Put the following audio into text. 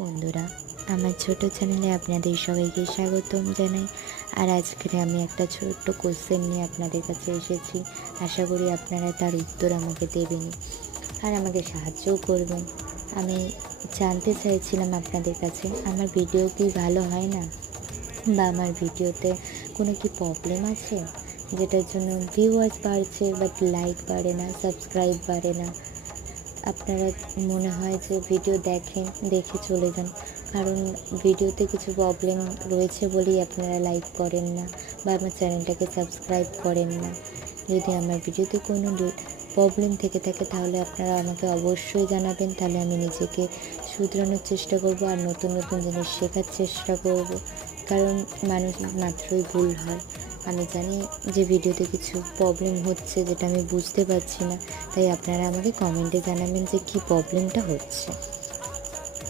বন্ধুরা, আমার ছোট চ্যানেলে আপনাদের সবাইকে স্বাগতম জানাই। আর আজকে আমি একটা ছোট্ট কোশ্চেন নিয়ে আপনাদের কাছে এসেছি। আশা করি আপনারা তার উত্তর আমাকে দেবেনই আর আমাকে সাহায্যও করবেন। আমি জানতে চাইছিলাম আপনাদের কাছে, আমার ভিডিও কি ভালো হয় না, বা আমার ভিডিওতে কোনো কি প্রবলেম আছে যেটার জন্য ভিউয়ার্স বাড়ছে বাট লাইক বাড়ে না, সাবস্ক্রাইব বাড়ে না। আপনারা মনে হয় যে ভিডিও দেখেন, দেখে চলে যান, কারণ ভিডিওতে কিছু প্রবলেম রয়েছে বলেই আপনারা লাইক করেন না বা আমার চ্যানেলটাকে সাবস্ক্রাইব করেন না। যদি আমার ভিডিওতে কোনো প্রবলেম থেকে থাকে তাহলে আপনারা আমাকে অবশ্যই জানাবেন, তাহলে আমি নিজেকে শুধরানোর চেষ্টা করব আর নতুন নতুন জিনিস শেখার চেষ্টা করব। কারণ মানুষ মাত্রই ভুল হয়। আমি জানি যে ভিডিওতে কিছু প্রবলেম হচ্ছে যেটা আমি বুঝতে পারছি না, তাই আপনারা আমাকে কমেন্টে জানাবেন যে কী প্রবলেমটা হচ্ছে।